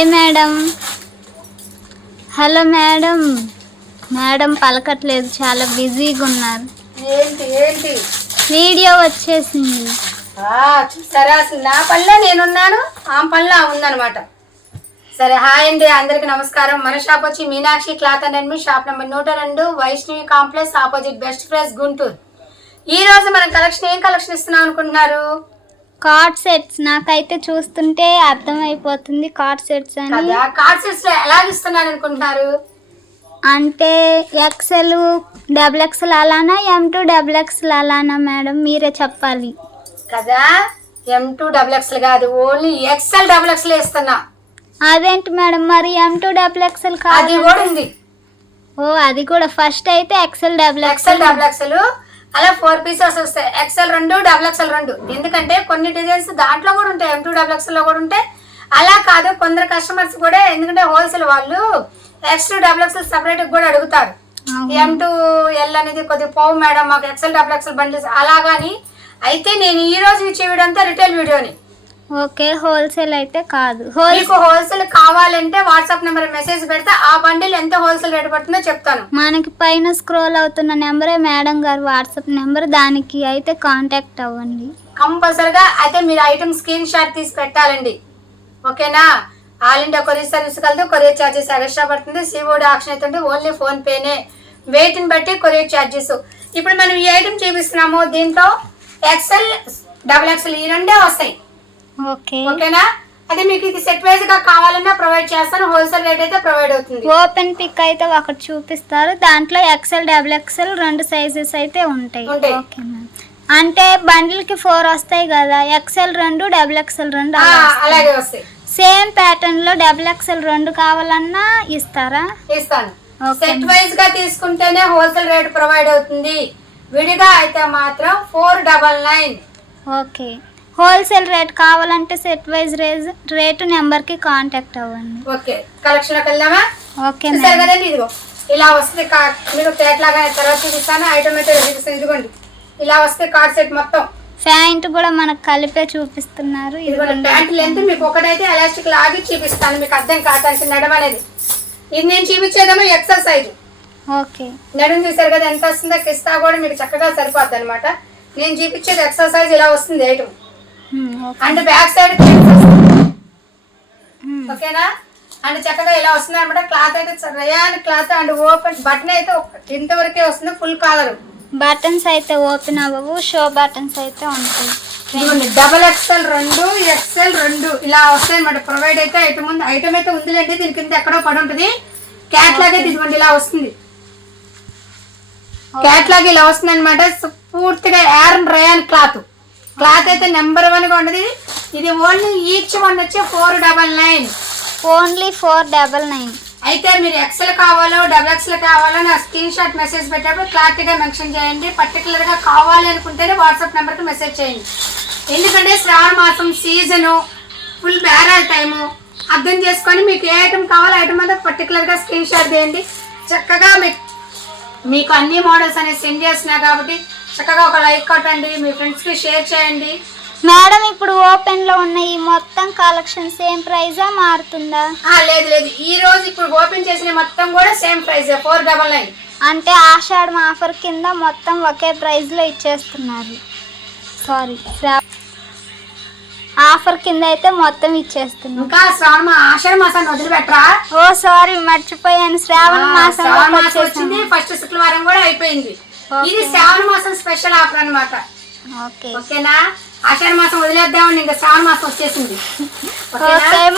Hi madam. Hello madam. Madam పలకట్లేదు, చాలా బిజీగా ఉన్నారు. ఏంటి ఏంటి వీడియో వచ్చేసింది. సరే, అసలు నా పనిలో నేనున్నాను, ఆ పనిలో ఉందనమాట. సరే, హాయ్ అండి, అందరికి నమస్కారం. మన షాప్ వచ్చి మీనాక్షి క్లాత్ అండ్ అడ్మి, shop number 102, Vaishnavi complex, opposite Best Price, Guntur. ఈ రోజు మనం ఏం కలెక్షన్ ఇస్తున్నాం అనుకుంటున్నారు? Card sets. నాకైతే చూస్తుంటే అర్థమైపోతుంది కార్డ్ సెట్స్ అని. కార్డ్ సెట్స్ ఎలా ఇస్తున్నాను అనుకుంటున్నారు? అంటే ఎక్సెల్ డబుల్ ఎక్సెల్ అలానా, M2 డబుల్ ఎక్సెల్ అలానా మేడం, మీరే చెప్పాలి కదా. M2 డబుల్ ఎక్సెల్ కాదు, ఓన్లీ ఎక్సెల్ డబుల్ ఎక్సెల్ ఇస్తున్నా. అదేంటి మేడం, మరి M2 డబుల్ ఎక్సెల్ కాదు? అది కూడా ఉంది. ఓ, అది కూడా. ఫస్ట్ అయితే ఎక్సెల్ డబుల్ ఎక్సెల్ అలా 4 పీసెస్ వస్తాయి. XL 2, double XL 2. ఎందుకంటే కొన్ని డిజైన్స్ దాంట్లో కూడా ఉంటాయి, M2 డబుల్ ఎక్సెల్ లో కూడా ఉంటాయి. అలా కాదు, కొందరు కస్టమర్స్ కూడా, ఎందుకంటే హోల్సేల్ వాళ్ళు ఎక్సెల్ డబుల్ ఎక్సెల్ సపరేట్ కూడా అడుగుతారు. M2L అనేది కొద్దిగా పోవు మేడం, మాకు ఎక్సెల్ డబుల్ ఎక్సెల్ బండిల్స్ అలాగాని. అయితే నేను ఈ రోజు ఇచ్చే వీడియో అంతా రిటైల్ వీడియోని. ఓకే, హోల్సేల్ అయితే కాదు. మీకు హోల్సేల్ కావాలంటే వాట్సాప్ నెంబర్ మెసేజ్ పెడితే ఆ బండిల్ ఎంత హోల్సేల్ రేట్ పడుతుందో చెప్తాను. మనకి పైన స్క్రోల్ అవుతున్న నెంబరే మేడం గారు వాట్సాప్ నెంబర్, దానికి అయితే కాంటాక్ట్ అవ్వండి కంపల్సరిగా. అయితే మీరు ఐటమ్ స్క్రీన్ షాట్ తీసి పెట్టాలండి, ఓకేనా. ఆల్ ఇండియా కొరియర్ సర్వీస్ కలదు, కొరియర్ ఛార్జెస్ ఎక్స్ట్రా పడుతుంది. సిఓడి ఆప్షన్ అయితే ఓన్లీ ఫోన్ పేనే, వెయిట్ని బట్టి కొరియర్ ఛార్జెస్. ఇప్పుడు మనం ఈ ఐటమ్ చూపిస్తున్నాము, దీంట్లో ఎక్సెల్ డబుల్ ఎక్సెల్ ఈ రెండే వస్తాయి, ఓకేనా. అదే మీకు ఇది సెట్ వైజ్ గా కావాలన్నా ప్రొవైడ్ చేస్తాను, హోల్సేల్ రేట్ అయితే ప్రొవైడ్ అవుతుంది. ఓపెన్ పిక్ అయితే ఒకటి చూపిస్తారు, దాంట్లో ఎక్సెల్ డబుల్ ఎక్సెల్ 2 సైజెస్ అయితే ఉంటాయి. Okay ma'am. అంటే బండిల్ కి 4 వస్తాయి కదా, ఎక్సెల్ 2 డబుల్ ఎక్సెల్ 2 అలాగే వస్తాయి. సేమ్ ప్యాటర్న్ లో డబుల్ ఎక్సెల్ 2 కావాలన్నా ఇస్తారా? ఇస్తాను. సెట్ వైజ్ గా తీసుకుంటేనే హోల్సేల్ రేట్ ప్రొవైడ్ అవుతుంది, విడిగా అయితే మాత్రం 499. ఓకే, హోల్సేల్ రేట్ కావాలంటే సెట్ వైజ్ రేటు నెంబర్ కి కాంటాక్ట్ అవ్వండి. ఓకే, కలెక్షన్ లోకి వెళ్దామా? ఓకే కదండి, ఇదిగో ఇలా వస్తుంది. మీకు ప్లేట్ లాగా తర్వాత చూపిస్తాను, ఐటమ్ అయితే చూపిస్తాను. ఇదిగోండి, ఇలా వస్తే కార్డ్ సెట్ మొత్తం. ప్యాంట్ కూడా మనకు కలిపే చూపిస్తున్నారు. ఇదిగోండి, ప్యాంట్ లెంత్ మీకు ఒకటైతే ఎలాస్టిక్ లాగి చూపిస్తాను, మీకు అర్థం కాదంటే నడమ అనేది. ఇది నేను చూపించేదేమో ఎక్సెల్ సైజు. ఓకే, నడుము చూసారు కదా ఎంత వస్తుందో, కిస్తా కూడా మీకు చక్కగా సరిపోద్ది అనమాట. నేను చూపించేది ఎక్సెల్ సైజ్ ఇలా వస్తుంది ఐటమ్. అంటే బ్యాక్ సైడ్ ఓకేనా, అంటే చక్కగా ఇలా వస్తుంది అనమాట. క్లాత్ అయితే rayon cloth and open button అయితే ఇంతవరకే వస్తుంది, ఫుల్ కాలర్. బటన్స్ అయితే ఓపెన్ అవ్వవు, షో బటన్స్ అయితే ఉంటాయి. డబల్ ఎక్సెల్ 2, ఎక్సెల్ 2 ఇలా వస్తాయి అనమాట. ప్రొవైడ్ అయితే ఐటమ్ ఉంది, ఐటమ్ అయితే ఉందిలేండి, దీని కింద ఎక్కడో పడి ఉంటుంది. క్యాట్లాగ్ అయితే ఇదిగోండి ఇలా వస్తుంది, క్యాట్లాగ్ ఇలా వస్తుంది అనమాట. పూర్తిగా రయాన్ క్లాత్ అయితే నెంబర్ 1 గా ఉండదు. ఇది ఓన్లీ ఈచ్ వన్ వచ్చి 499, ఓన్లీ 499. అయితే మీరు ఎక్సెల్ కావాలో డబుల్ ఎక్సెల్ కావాలో నా స్క్రీన్ షాట్ మెసేజ్ పెట్టేటప్పుడు క్లారిటీగా మెన్షన్ చేయండి. పర్టికులర్ గా కావాలి అనుకుంటేనే వాట్సాప్ నెంబర్ కి మెసేజ్ చేయండి. ఎందుకంటే శ్రావణ మాసం సీజను, ఫుల్ బేరాల్ టైము అర్థం చేసుకొని మీకు ఏ ఐటమ్ కావాలో ఐటమ్ అంతా పర్టికులర్ గా స్క్రీన్ షాట్ చేయండి. చక్కగా మీకు అన్ని మోడల్స్ అనేది సెండ్ చేస్తున్నా కాబట్టి చక్కగా ఒక లైక్ కొట్టండి, మీ ఫ్రెండ్స్ కి షేర్ చేయండి. మేడం, ఇప్పుడు ఓపెన్ లో ఉన్న ఈ మొత్తం కలెక్షన్ సేమ్ ప్రైజా మారుతుందా? లేదు, ఈ రోజు ఇప్పుడు ఓపెన్ చేసిన మొత్తం కూడా సేమ్ ప్రైస్ 499. అంటే ఆషాఢం ఆఫర్ కింద మొత్తం ఒకే ప్రైస్ లో ఇచ్చేస్తున్నారు. సారీ, ఆఫర్ కింద అయితే మొత్తం ఇచ్చేస్తున్నారు. ఇంకా ఆషాఢ మాసాన్ని వదిలిపెట్టరా? ఓ సారీ, మర్చిపోయాను. శ్రావణ మాసం వచ్చింది, ఫస్ట్ శుక్రవారం కూడా అయిపోయింది. ఇది శ్రావణ మాసం స్పెషల్ ఆఫర్ అనమాట. ఓకేనా, ఆషాఢ మాసం వదిలేద్దామని ఇంకా శ్రావణ మాసం వచ్చేసింది.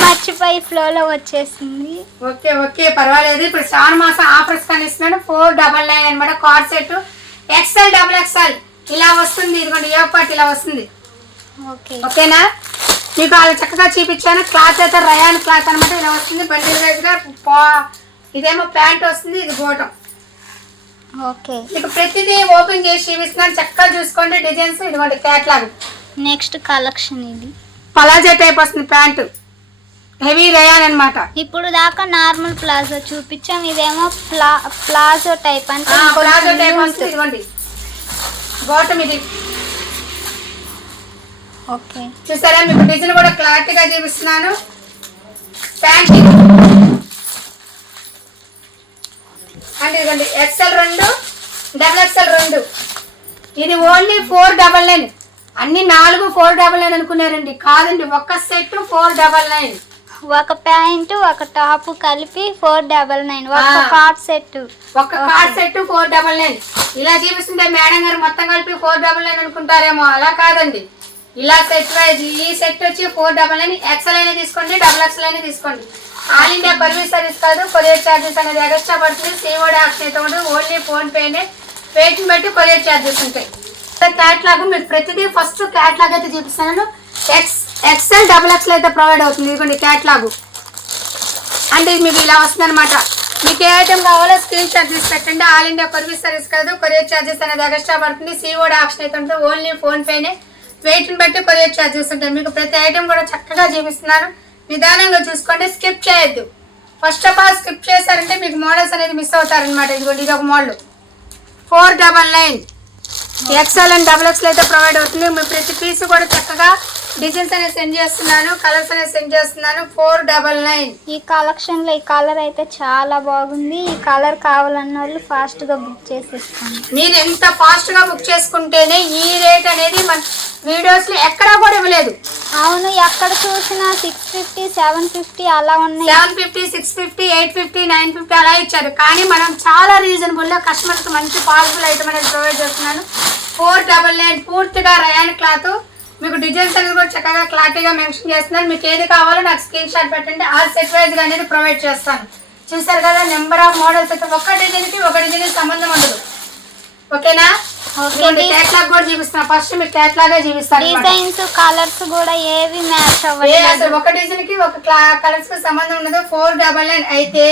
మర్చిపోయి ఫ్లో లో వచ్చేసింది. ఓకే పర్వాలేదు. ఇప్పుడు శ్రావణ మాసం ఆఫర్స్ కానీ ఇస్తున్నాడు. 499 అనమాట. Card set XL double XL ఇలా వస్తుంది. ఇదిగోండి, ఏ పార్ట్ ఇలా వస్తుంది. ఓకేనా, మీకు వాళ్ళు చక్కగా చూపించాను. క్లాత్ అయితే రయాన్ క్లాత్ అనమాట, ఇలా వస్తుంది. బండిల్ వైజ్ గా ఇదేమో ప్యాంట్ వస్తుంది, ఇది బోటం. ఓకే, మీకు ప్రతిదీ ఓపెన్ చేసి చూపిస్తున్నాను, చక్కగా చూసుకోండి. డిజైన్స్ ఇదిగోండి, క్యాట్లాగ్. నెక్స్ట్ కలెక్షన్ ఇది పలాజో టైప్ వస్తుంది, ప్యాంటు హెవీ రయాన్ అనమాట. ఇప్పుడు దాకా నార్మల్ ప్లాజో చూపించాం, ఇదేమో ప్లాజో టైప్. అంటే ప్లాజో టైప్ వస్తుంది. ఇదిగోండి బాటమ్ ఇది. ఓకే, చూసారా, మీకు డిజైన్ కూడా క్లారిటీగా చూపిస్తున్నాను. ప్యాంట్ అంటే ఇదిగోండి ఎక్సెల్ 2 డబుల్ ఎక్సెల్ 2. ఇది ఓన్లీ 499. అన్ని 4 499 అనుకున్నారండి. కాదండి, ఒక్క సెట్ 499. ఒక ప్యాంటు ఒక టాప్ కలిపి 499. ఒక కార్డ్ సెట్ 499. ఇలా చూపిస్తుంటే మేడం గారు మొత్తం కలిపి 499 అనుకుంటారేమో. అలా కాదండి, ఇలా సెట్ వైజ్. ఈ సెట్ వచ్చి 499. ఎక్సెల్ అయినా తీసుకోండి, డబుల్ ఎక్సెల్ అయినా తీసుకోండి. ఆల్ ఇండియా సర్వీస్ కాదు. కొరియర్ ఛార్జెస్ అనేది ఎక్స్ట్రా పడుతుంది. COD ఆప్షన్ అయితే ఉండదు. ఓన్లీ ఫోన్ పేనే. వెయిట్ని బట్టి కొరియర్ ఛార్జెస్ ఉంటాయి. క్యాట్లాగ్ మీకు ప్రతిదీ ఫస్ట్ క్యాట్లాగ్ అయితే చూపిస్తాను. ఎక్సెల్ డబుల్ ఎక్సెల్ అయితే ప్రొవైడ్ అవుతుంది. ఇదిగోండి క్యాట్లాగ్ అంటే ఇది మీకు ఇలా వస్తుంది అనమాట. మీకు ఏ ఐటమ్ కావాలో స్క్రీన్ షాట్ తీసి పెట్టండి. ఆల్ ఇండియా సర్వీస్ కాదు. కొరియర్ ఛార్జెస్ అనేది ఎక్స్ట్రా పడుతుంది. COD ఆప్షన్ అయితే ఉంటుంది. ఓన్లీ ఫోన్ పేనే. వెయిట్ని బట్టి కొరియర్ ఛార్జెస్ ఉంటాయి. మీకు ప్రతి ఐటమ్ కూడా చక్కగా చూపిస్తున్నాను. నిదానంగా చూసుకోండి, స్కిప్ చేయొద్దు. ఫస్ట్ ఆఫ్ ఆల్ స్కిప్ చేశారంటే మీకు మోడల్స్ అనేది మిస్ అవుతారనమాట. ఇదిగోండి ఇది ఒక model 499. XL and double XL అయితే ప్రొవైడ్ అవుతుంది. మీ ప్రతి పీస్ కూడా చక్కగా డిజైన్స్ అనేది సెండ్ చేస్తున్నాను, కలర్స్ అనేది సెండ్ చేస్తున్నాను. 499. ఈ కలెక్షన్ లో ఈ కలర్ అయితే చాలా బాగుంది. ఈ కలర్ కావాలన్న వాళ్ళు ఫాస్ట్ గా బుక్ చేసేసుకోండి. మీరు ఎంత ఫాస్ట్ గా బుక్ చేసుకుంటేనే ఈ రేట్ అనేది మన వీడియోస్ లో ఎక్కడా కూడా ఇవ్వలేదు. అవును, ఎక్కడ చూసినా 650 750 అలా ఉన్నాయి. 750 650 850 950 అలా ఇచ్చారు. కానీ మనం చాలా రీజనబుల్ గా కస్టమర్స్ మంచి పాసిబుల్ ఐటమ్ అనేది ప్రొవైడ్ చేస్తున్నాను. 499 పూర్తిగా రయాన్ క్లాత్. మీకు డిజైన్స్ అనేది కూడా చక్కగా క్లారిటీగా మెన్షన్ చేస్తున్నాను. మీకు ఏది కావాలో నాకు స్క్రీన్ షాట్ పెట్టండి. ఆ సెట్ వైజ్ గా అనేది ప్రొవైడ్ చేస్తాను. చూసారు కదా, నెంబర్ ఆఫ్ మోడల్స్ అయితే ఒక డిజైన్ కి సంబంధం ఉండదు. ఓకేనా? క్యాట్లాగ్ కూడా చూపిస్తాను. ఫస్ట్ మీకు క్యాట్లాగే చూపిస్తాను. డిజైన్స్ కలర్స్ కూడా ఏవి మ్యాచ్ అవ్వలేదు. అసలు ఒక డిజైన్ కి ఒక కలర్స్ కి సంబంధం ఉండదు. 499 అయితే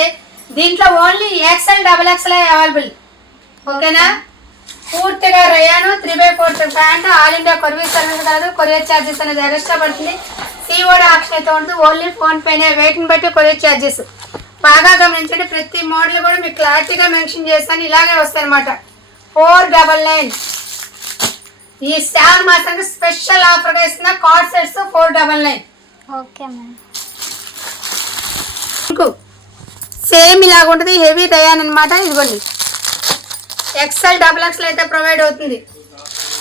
దీంట్లో only XL double XL available. ఓకేనా? పూర్తిగా rayon 3/4 pant. All India service కాదు. కొరియర్ ఛార్జెస్ అనేది ఎక్స్ట్రా పడుతుంది. COD ఆప్షన్ అయితే ఉంటుంది. ఓన్లీ ఫోన్ పేనే. వెయిట్ని బట్టి కొరియర్ ఛార్జెస్. బాగా గమనించండి, ప్రతి మోడల్ కూడా మీకు క్లారిటీగా మెన్షన్ చేస్తాను. ఇలాగే వస్తాయి అనమాట. 499. ఈ శ్రావణ మాసానికి స్పెషల్ ఆఫర్ గా ఇస్తున్న card sets 499. Okay ma'am. Same ఇలాగ ఉంటుంది. హెవీ రయాన్ అనమాట. ఇదిగోండి ఎక్సెల్ డబుల్ ఎక్సెల్ అయితే ప్రొవైడ్ అవుతుంది.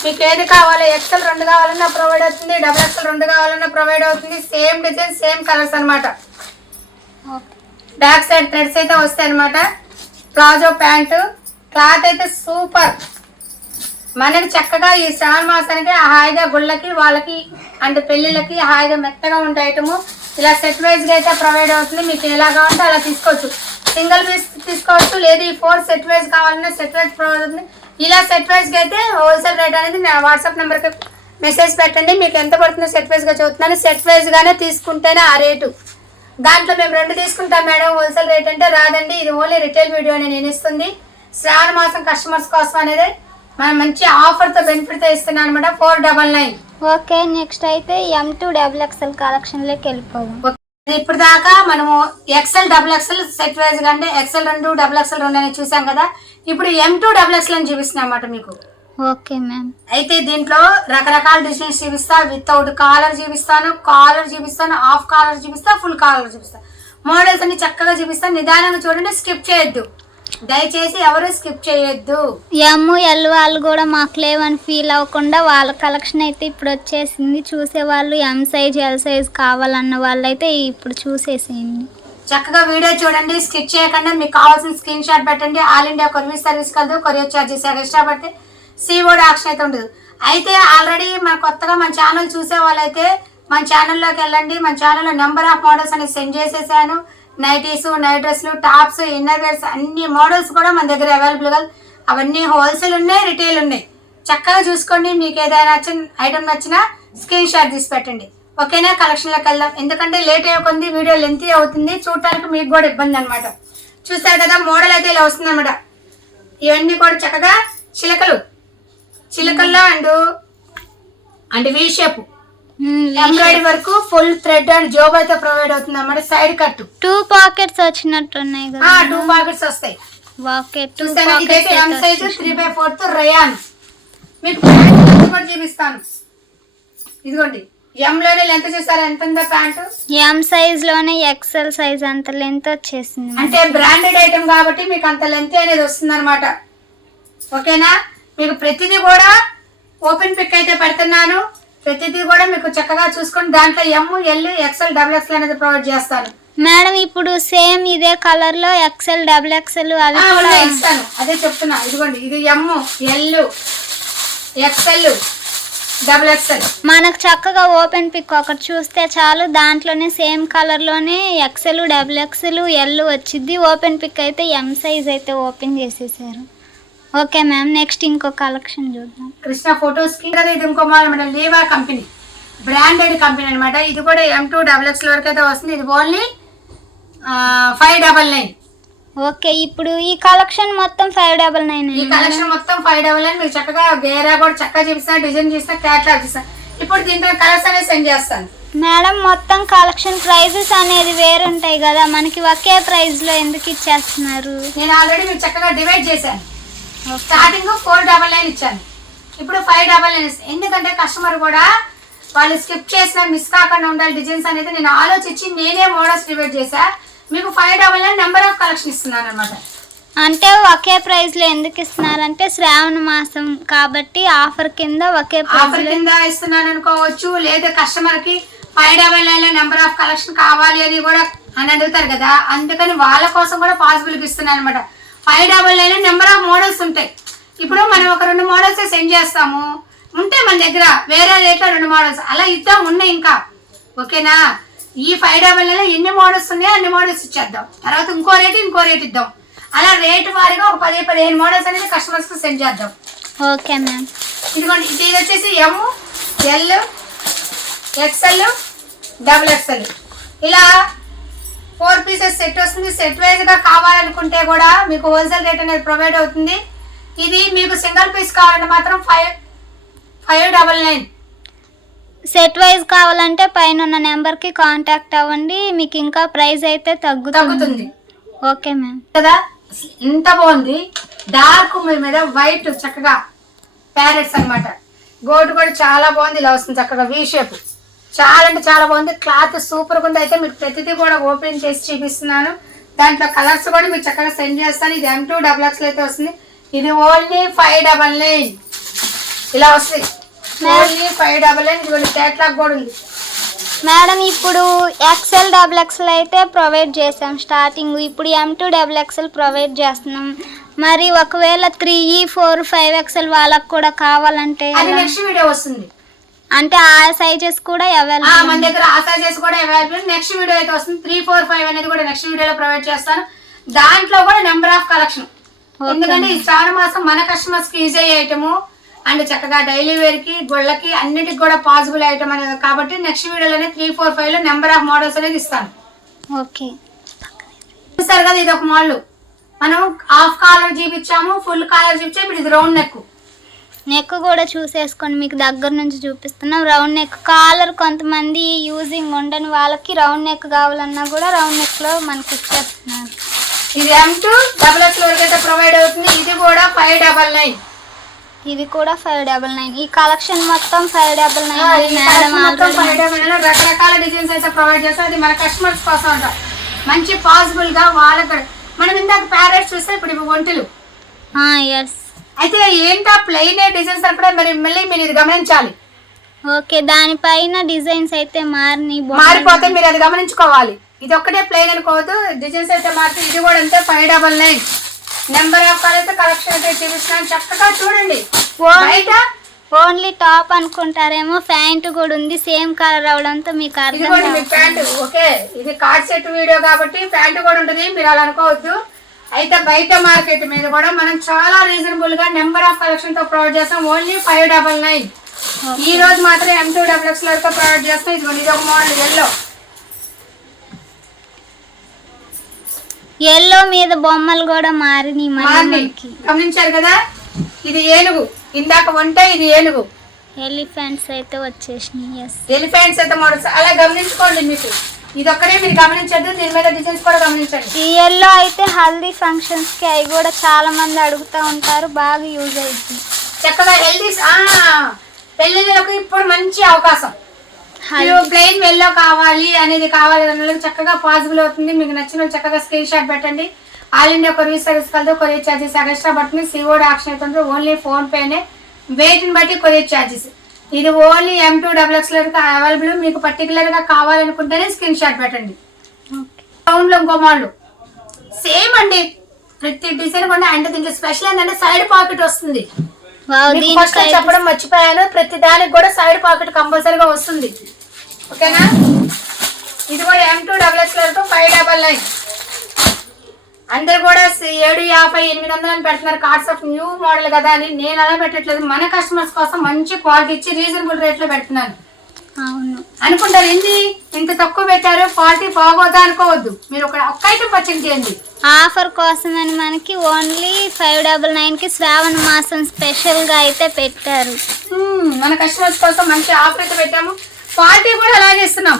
మీకు ఏది కావాలో ఎక్సెల్ 2 కావాలన్నా ప్రొవైడ్ అవుతుంది, డబుల్ ఎక్సెల్ 2 కావాలన్నా ప్రొవైడ్ అవుతుంది. సేమ్ డిజైన్ సేమ్ కలర్స్ అనమాట. బ్యాక్ సైడ్ థ్రెడ్స్ అయితే వస్తాయి అనమాట. Palazzo pant. క్లాత్ అయితే సూపర్. మనకి చక్కగా ఈ శ్రావణ మాసానికి హాయిగా గుళ్ళకి వాళ్ళకి అంటే పెళ్ళిళ్ళకి హాయిగా మెత్తగా ఉండే ఐటము. ఇలా సెట్ వైజ్గా అయితే ప్రొవైడ్ అవుతుంది. మీకు ఎలా కావాలంటే అలా తీసుకోవచ్చు. సింగిల్ పీస్ తీసుకోవచ్చు, లేదు ఈ 4 సెట్ వైజ్ కావాలన్నా సెట్ వైజ్ ప్రొవైడ్ అవుతుంది. ఇలా సెట్ వైజ్గా అయితే హోల్సేల్ రేట్ అనేది నా వాట్సాప్ నెంబర్కి మెసేజ్ పెట్టండి. మీకు ఎంత పడుతుందో సెట్ వైజ్గా చదువుతున్నాను. సెట్ వైజ్గానే తీసుకుంటేనే ఆ రేటు. దాంట్లో మేము 2 తీసుకుంటాం మేడం, హోల్సేల్ రేట్ అంటే రాదండి. ఇది ఓన్లీ రిటైల్ వీడియో నేను ఇస్తుంది. శ్రావణ మాసం కస్టమర్స్ కోసం అనేది మనం మంచి ఆఫర్తో బెనిఫిట్తో ఇస్తున్నాను అనమాట. 499. ఓకే, నెక్స్ట్ అయితే M2 డబుల్ ఎక్సెల్ కలెక్షన్ లోకి వెళ్ళిపోదాం. ఇప్పుడు దాకా మనము XL double XL set wise గా అంటే ఎక్సెల్ 2 డబుల్ ఎక్సెల్ 2 అని చూసాం కదా. ఇప్పుడు M2 డబుల్ ఎక్సెల్ అని చూపిస్తున్నాం అన్నమాట మీకు. Okay ma'am. అయితే దీంట్లో రకరకాల డిజైన్స్ చూపిస్తా. వితౌట్ కాలర్ చూపిస్తాను, కాలర్ చూపిస్తాను, హాఫ్ కాలర్ చూపిస్తా, ఫుల్ కాలర్ చూపిస్తాను. మోడల్స్ అన్ని చక్కగా చూపిస్తాను. నిదానంగా చూడండి, స్కిప్ చేయొద్దు. దయచేసి ఎవరు స్కిప్ చేయొద్దు. ML వాళ్ళు కూడా మాకు లేవని ఫీల్ అవ్వకుండా వాళ్ళ కలెక్షన్ అయితే ఇప్పుడు వచ్చేసింది. చూసేవాళ్ళు M సైజ్ L సైజ్ కావాలన్న వాళ్ళు అయితే ఇప్పుడు చూసేసేయండి. చక్కగా వీడియో చూడండి, స్కిప్ చేయకుండా. మీకు కావాల్సిన స్క్రీన్ షాట్ పెట్టండి. ఆల్ ఇండియా కొరియర్ సర్వీస్ కలదు. కొరియర్ ఛార్జెస్ ఎక్స్ట్రా పడితే COD ఆప్షన్ అయితే ఉండదు. అయితే ఆల్రెడీ మన కొత్తగా మన ఛానల్ చూసే వాళ్ళైతే మన ఛానల్లోకి వెళ్ళండి. మన ఛానల్లో నెంబర్ ఆఫ్ మోడల్స్ అనేది సెండ్ చేసేసాను. నైటీస్, నైట్ డ్రెస్లు, టాప్స్, ఇన్నర్ వేర్స్ అన్ని మోడల్స్ కూడా మన దగ్గర అవైలబుల్గా. అవన్నీ హోల్సేల్ ఉన్నాయి, రిటైల్ ఉన్నాయి. చక్కగా చూసుకోండి. మీకు ఏదైనా ఐటమ్ నచ్చినా స్క్రీన్ షాట్ తీసి పెట్టండి. ఓకేనా? కలెక్షన్లోకి వెళ్దాం. ఎందుకంటే లేట్ అయ్యకుంది, వీడియో లెంతీ అవుతుంది, చూడటానికి మీకు కూడా ఇబ్బంది అనమాట. చూస్తారు కదా, మోడల్ అయితే ఇలా వస్తుంది అనమాట. ఇవన్నీ కూడా చక్కగా చిలకల్లో and V shape embroidery work, full thread and జోబ్ అయితే ప్రొవైడ్ అవుతుంది అన్నమాట. సైడ్ కట్ 2 పాకెట్స్ వచ్చినట్టున్నాయి కదా. 2 పాకెట్స్ వస్తాయి. ఓకే, ఇదైతే M సైజ్ 3/4 రయాన్. మీకు ప్యాంట్ కూడా చూపిస్తాను. ఇదిగోండి లోనే లెంత్ చూసారా ఎంత ఉందో ప్యాంటు. ఎం సైజ్ లోనే ఎక్సెల్ సైజ్ అంత లెంత్ వచ్చేసింది. అంటే బ్రాండెడ్ ఐటమ్ కాబట్టి మీకు అంత లెంత్ అనేది వస్తుంది అనమాట. ఓకేనా, మీకు ప్రతిదీ కూడా ఓపెన్ పిక్ అయితే పెడుతున్నాను. ప్రతిదీ కూడా మీకు చక్కగా చూసుకొని దాంట్లో ML XL XXL అనేది ప్రొవైడ్ చేస్తాను. మేడం ఇప్పుడు సేమ్ ఇదే కలర్ లో XL XXL అవి కూడా ఇస్తాను. అదే చెప్తున్నా, ఇదిగోండి ఇది ML XL XXL. మనకు చక్కగా ఓపెన్ పిక్ ఒకటి చూస్తే చాలు, దాంట్లోనే సేమ్ కలర్ లోనే XL XXL L వచ్చింది. ఓపెన్ పిక్ అయితే M సైజ్ అయితే ఓపెన్ చేసేసారు. ఓకే మ్యామ్, నెక్స్ట్ ఇంకో కలెక్షన్ చూద్దాం. కృష్ణ ఫొటోస్ కి ఇది ఇంకో మోడల్ అనమాట. లీవా కంపెనీ బ్రాండెడ్ కంపెనీ అనమాట. ఇది కూడా M2 XXL వరకు అయితే వస్తుంది. ఇది ఓన్లీ 599. ఓకే, ఇప్పుడు ఈ కలెక్షన్ మొత్తం 599. ఈ కలెక్షన్ మొత్తం 599. మీరు చక్కగా గేరా కూడా చక్కగా చూపిస్తాను, డిజైన్ చూపిస్తా, క్యాట్లాగ్ చూపిస్తాను. ఇప్పుడు దీంట్లో కలర్స్ అనేది సెండ్ చేస్తాను. మేడం మొత్తం కలెక్షన్ ప్రైజెస్ అనేది వేరుంటాయి కదా, మనకి ఒకే ప్రైస్ లో ఎందుకు ఇచ్చేస్తున్నారు? నేను ఆల్రెడీ మీకు చక్కగా డివైడ్ చేశాను. స్టార్టింగ్ 499 ఇచ్చాను, ఇప్పుడు 599. ఎందుకంటే కస్టమర్ కూడా వాళ్ళు స్కిప్ చేసిన మిస్ కాకుండా ఉండాలి డిజైన్స్ అనేది నేను ఆలోచించి నేనే మోడల్స్ డివైడ్ చేశా. మీకు 599 నెంబర్ ఆఫ్ కలెక్షన్ ఇస్తున్నాను అనమాట. అంటే ఒకే ప్రైస్ లో ఎందుకు ఇస్తున్నారంటే శ్రావణ మాసం కాబట్టి ఆఫర్ కింద ఒకే ఆఫర్ కింద ఇస్తున్నాను అనుకోవచ్చు. లేదా కస్టమర్ కి 599 నెంబర్ ఆఫ్ కలెక్షన్ కావాలి అని కూడా అని అడుగుతారు కదా, అందుకని వాళ్ళ కోసం కూడా పాసిబుల్ ఇస్తున్నాను అనమాట. 599 నెంబర్ ఆఫ్ మోడల్స్ ఉంటాయి. ఇప్పుడు మనం ఒక 2 మోడల్స్ సెండ్ చేస్తాము, ఉంటే మన దగ్గర వేరే రేట్లో 2 మోడల్స్ అలా ఇద్దాం ఉన్నాయి ఇంకా. ఓకేనా, ఈ 599 ఎన్ని మోడల్స్ ఉన్నాయో అన్ని మోడల్స్ ఇచ్చేద్దాం. తర్వాత ఇంకో రేట్ ఇద్దాం. అలా రేటు వారిగా ఒక 10-15 మోడల్స్ అనేది కస్టమర్స్ కి సెండ్ చేద్దాం. ఓకే మ్యామ్, ఇదిగోండి ఇది వచ్చేసి ML XL XXL ఇలా 4 పీసెస్ సెట్ వస్తుంది. సెట్ వైజ్ గా కావాలనుకుంటే కూడా మీకు హోల్సేల్ రేట్ అనేది ప్రొవైడ్ అవుతుంది. ఇది మీకు సింగిల్ పీస్ కావాలంటే మాత్రం 599. సెట్ వైజ్ కావాలంటే పైన ఉన్న నెంబర్ కి కాంటాక్ట్ అవ్వండి, మీకు ఇంకా ప్రైస్ అయితే తగ్గుతుంది. ఓకే మ్యామ్, కదా ఇంత బాగుంది. డార్క్ మీద వైట్ చక్కగా ప్యారెట్స్ అన్నమాట. గోల్డ్ కూడా చాలా బాగుంది. ఇలా వస్తుంది చక్కగా V షేప్. చాలా అంటే చాలా బాగుంది. క్లాత్ సూపర్ గా ఉంది. అయితే మీకు ప్రతిదీ కూడా ఓపెన్ చేసి చూపిస్తున్నాను. దాంట్లో కలర్స్ కూడా మీకు చక్కగా సెండ్ చేస్తాను. ఇది M2 XXL అయితే వస్తుంది. ఇది ఓన్లీ 599 ఇలా వస్తుంది. ఓన్లీ 599. ఇది క్యాట్లాగ్ కూడా ఉంది మేడం. ఇప్పుడు XL XXL అయితే ప్రొవైడ్ చేసాం స్టార్టింగ్, ఇప్పుడు M2 XXL ప్రొవైడ్ చేస్తున్నాం. మరి ఒకవేళ 3E 4 5XL వాళ్ళకి కూడా కావాలంటే అది నెక్స్ట్ వీడియో వస్తుంది. అంటే ఆ సైజెస్ కూడా అవైలబుల్ మన దగ్గర, ఆ సైజెస్ కూడా అవైలబుల్. నెక్స్ట్ వీడియో అయితే వస్తుంది. 3 4 5 అనేది కూడా నెక్స్ట్ వీడియోలో ప్రొవైడ్ చేస్తాను. దాంట్లో కూడా నెంబర్ ఆఫ్ కలెక్షన్. ఎందుకంటే ఈ శ్రావణ మాసం మన కస్టమర్స్ కి యూజ్ అయ్యే ఐటము అండ్ చక్కగా డైలీ వేర్ కి గొళ్ళకి అన్నిటికి కూడా పాసిబుల్ ఐటమ్ అనేది కాబట్టి నెక్స్ట్ వీడియోలోనే 3 4 5 లో నెంబర్ ఆఫ్ మోడల్స్ అనేది ఇస్తాను. ఓకే, చూసారు కదా, ఇది ఒక మోడల్. మనం హాఫ్ కాలర్ చూపించాము, ఫుల్ కాలర్ చూపించాము. ఇప్పుడు ఇది రౌండ్ నెక్ కూడా చూసేసుకొని మీకు దగ్గర నుంచి చూపిస్తున్నాం. రౌండ్ నెక్ కాలర్ కొంతమంది యూజింగ్ ఉండని వాళ్ళకి రౌండ్ నెక్ కావాలన్నా కూడా రౌండ్ నెక్ లో మనకి ఇచ్చేస్తున్నారు. ఇది M2 XXL వరకు అయితే ప్రొవైడ్ అవుతుంది. ఇది కూడా 599. ఇది కూడా 599. ఈ కలెక్షన్ మొత్తం 599. రకరకాల డిజైన్స్ అయితే ప్రొవైడ్ చేస్తాం. అది మన కస్టమర్స్ కోసం అంట మంచి పాసిబుల్ గా వాళ్ళకి. మనం ఇందాక ప్యారెట్స్ చూస్తే ఇప్పుడు ఇవి ఒంటెలు. ఎస్, అయితే ఏంటా ప్లెయిన్ డిజైన్స్ అక్కడ మరి మళ్ళీ మీరు ఇది గమనించాలి. ఓకే, దానిపైన డిజైన్స్ అయితే మారిపోతే మీరు అది గమనించుకోవాలి. ఇది ఒక్కటే ప్లెయిన్ అనుకోవద్దు, డిజైన్స్ అయితే మారుతుంది. ఇది కూడా అంతే 599. నెంబర్ ఆఫ్ కలర్స్ కలెక్షన్ అయితే చూపిస్తున్నాను. చక్కగా చూడండి. బయట ఓన్లీ టాప్ అనుకుంటారేమో, ప్యాంట్ కూడా ఉంది సేమ్ కలర్ అవడంతో మీకు అర్థం. ప్యాంట్ ఓకే, ఇది కార్డ్ సెట్ వీడియో కాబట్టి ప్యాంట్ కూడా ఉంటుంది, మీరు అలా అనుకోవద్దు. అయితే బయట మార్కెట్ మీద కూడా మనం చాలా రీజనబుల్ గా నెంబర్ ఆఫ్ కలెక్షన్ తో ప్రొవైడ్ చేస్తాం. ఓన్లీ 599. ఈ రోజు మాత్రం M2 XXL వరకు ప్రొవైడ్ చేస్తాం. ఇది ఒక మోడల్ ఎల్లో మీద బొమ్మలు కూడా మారినాయి. గమనించారు కదా, ఇది ఏనుగు. ఇందాక ఉంటే ఇది ఏనుగు. ఎలిఫెంట్స్ అయితే వచ్చేసినాయి. ఎలిఫెంట్స్ అయితే మోడల్స్ అలా గమనించుకోండి. మీకు ఇది ఒక్కడే మీరు గమనించద్దు, దీని మీద డిజైన్స్ కూడా గమనించండి. ఈ ఎల్లో అయితే హల్దీ ఫంక్షన్స్ కి అవి కూడా చాలా మంది అడుగుతూ ఉంటారు, బాగా యూజ్ అవుతుంది. చక్కగా హెల్దీ పెళ్లిళ్ళకు ఇప్పుడు మంచి అవకాశం. ప్లెయిన్ వెల్లో కావాలి అనేది కావాలి అన్నది చక్కగా పాసిబుల్ అవుతుంది. మీకు నచ్చిన చక్కగా స్క్రీన్ షాట్ పెట్టండి. ఆల్ ఇండియా కొరియర్ సర్వీస్ కలదు. కొరియర్ ఛార్జెస్ ఎక్స్ట్రా పడుతుంది. సిఓడి ఆప్షన్ అవుతుంది. ఓన్లీ ఫోన్ పేనే, వెయిట్ని బట్టి కొరియర్ ఛార్జెస్. ఇది ఓన్లీ M2XX అవైలబుల్. మీకు పర్టికులర్ గా కావాలనుకుంటేనే స్క్రీన్ షాట్ పెట్టండి. రౌండ్ లో ఇంకో మోడల్ సేమ్ అండి, ప్రతి డిజైన్ కూడా. అండ్ దీనికి స్పెషల్ ఏంటంటే సైడ్ పాకెట్ వస్తుంది. ఫస్ట్ చెప్పడం మర్చిపోయాను, ప్రతి దానికి కూడా సైడ్ పాకెట్ కంపల్సరీగా వస్తుంది. ఓకేనా? ఇది కూడా M2XX 599. అందరు కూడా 750, 800 అని పెడుతున్నారు. కార్డ్స్ ఆఫ్ న్యూ మోడల్ కదా అని. నేను అలా పెట్టట్లేదు, మన కస్టమర్స్ కోసం మంచి క్వాలిటీ ఇచ్చి రీజనబుల్ రేట్ లో పెడుతున్నాను. అవును అనుకుంటారు ఏంది ఇంత తక్కువ పెట్టారు, క్వాలిటీ బాగోదా అనుకోవద్దు. మీరు ఒక ఐటమ్ పర్చేజ్ చేయండి. ఆఫర్ కోసమని మనకి ఓన్లీ 599కి శ్రావణ మాసం స్పెషల్ గా అయితే పెట్టారు. మన కస్టమర్స్ కోసం మంచి ఆఫర్ అయితే పెట్టాము. క్వాలిటీ కూడా అలాగే ఇస్తున్నాం,